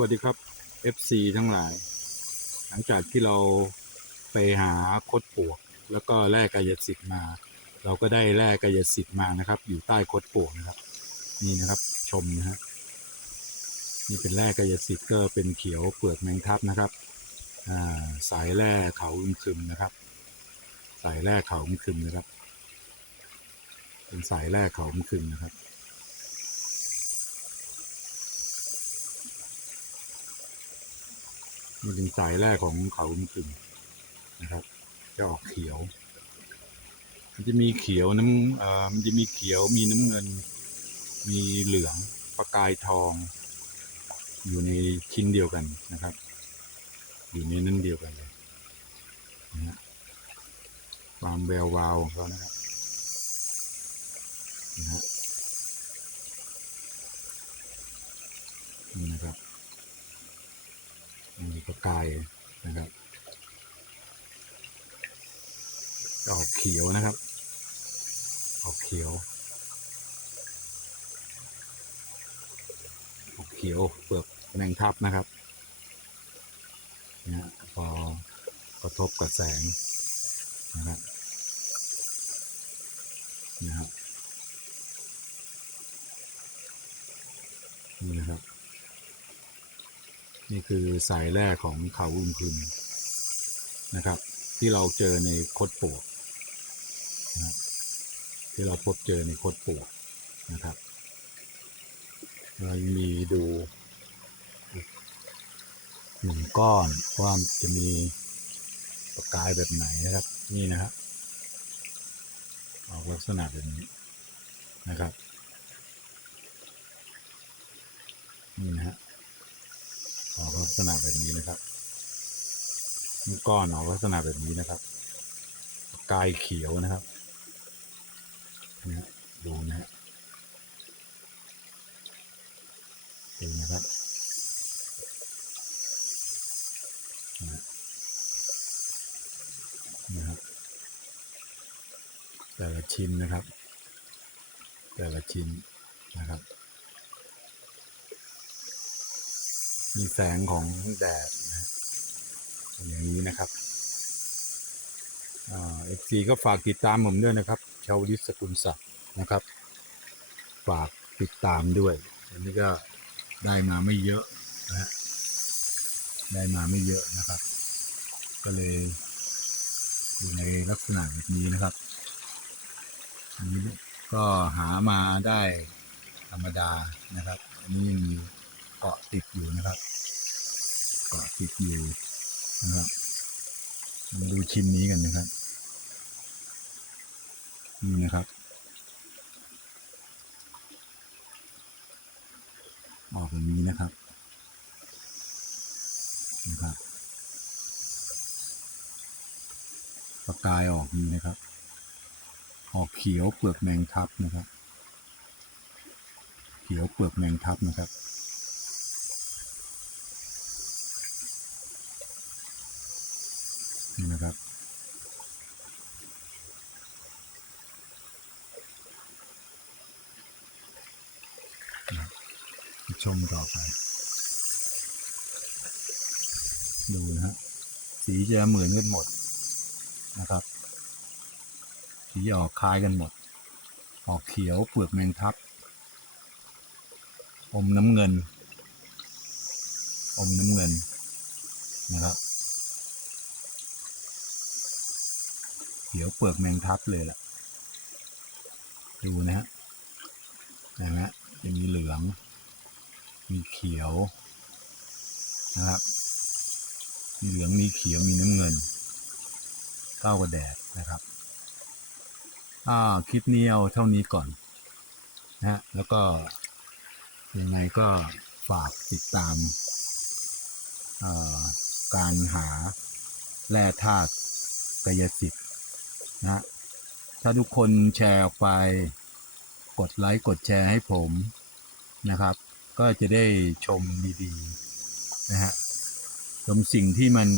วัสดีครับ FC ทั้งหลาย หลังจากที่เราไปหาคดปวก แล้วก็แร่กายสิทธิ์มา เราก็ได้แร่กายสิทธิ์มานะครับ อยู่ใต้คดปวกนะครับ นี่นะครับชมนะฮะนี่เป็นแร่กายสิทธิ์ก็เป็นเขียวเปลือกแมงทับนะครับอ่าสายแร่เขาอึมครึมนะครับ สายแร่เขาอึมครึมนะครับ เป็นสายแร่เขาอึมครึมนะครับ นี่เป็นสายแรกของเขาอึมครึมนะครับ จะออกเขียว มันจะมีเขียวน้ำเอ่อมันจะมีเขียวมีน้ำเงิน มีเหลืองประกายทอง อยู่ในชิ้นเดียวกันนะครับ อยู่ในนั้นเดียวกันเลยนะฮะความแวววาวของเขานะครับนะฮะนี่นะครับ มีประกายนะครับออกเขียวนะครับ ออกเขียว ออกเขียวเปลือกแมงทับนะครับนะพอกระทบกับแสงนะครับนะครับนี่นะครับ นี่คือสายแรกของเขาอุ้มครึมนะครับ ที่เราเจอในคดปวกนะที่เราพบเจอในคดปวกนะครับเรายังมีดูหนึ่งก้อนว่าจะมีประกายแบบไหนนะครับ นี่นะครับออกลักษณะแบบนี้นะครับ นี่นะฮะ ออกลักษณะแบบนี้นะครับลูกก้อนออกลักษณะแบบนี้นะครับ กายเขียวนะครับนะดูนะฮะดูนะครับนะครับ แต่ละชิ้นนะครับ แต่ละชิ้นนะครับ มีแสงของแดดอย่างนี้นะครับเอฟซีก็ฝากติดตามผมด้วยนะครับ ชาวลิศสกุลศักดิ์นะครับ ฝากติดตามด้วยอันนี้ก็ได้มาไม่เยอะนะฮะได้มาไม่เยอะนะครับ ก็เลยอยู่ในลักษณะแบบนี้นะครับอันนี้ก็หามาได้ธรรมดานะครับ อันนี้ยังมี เกาะติดอยู่นะครับ เกาะติดอยู่นะครับมาดูชิ้นนี้กันนะครับ นี่นะครับ ออกแบบนี้นะครับ นะครับ ประกายออกนี้นะครับ ออกเขียวเปลือกแมงทับนะครับ เขียวเปลือกแมงทับนะครับ นี่นะครับชมต่อไป ดูนะฮะสีจะเหมือนกันหมดนะครับ สีออกคล้ายกันหมด ออกเขียวเปลือกแมงทับ อมน้ำเงิน อมน้ำเงินนะครับ ขียวเปลือกแมงทับเลยล่ะ ดูนะฮะนะฮะจะมีเหลือง มีเขียวนะครับ มีเหลืองมีเขียวมีน้ำเงินเข้ากับแดดนะครับอ่าคลิปนี้เอาเท่านี้ก่อนนะฮะแล้วก็ยังไงก็ฝากติดตามการหาแร่ธาตุกายสิทธิ นะถ้าทุกคนแชร์ออกไป กดไลค์กดแชร์ให้ผมนะครับ ก็จะได้ชมดีๆนะฮะชมสิ่งที่มัน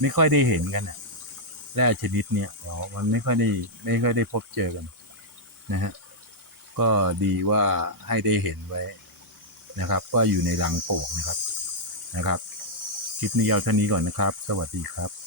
ไม่ค่อยได้เห็นกันนะแร่ชนิดเนี้ยอ๋อมันไม่ค่อยได้ไม่ค่อยได้พบเจอกันนะฮะก็ดีว่าให้ได้เห็นไว้นะครับว่าอยู่ในรังโป่งนะครับนะครับ คลิปนี้เอาเท่านี้ก่อนนะครับ สวัสดีครับ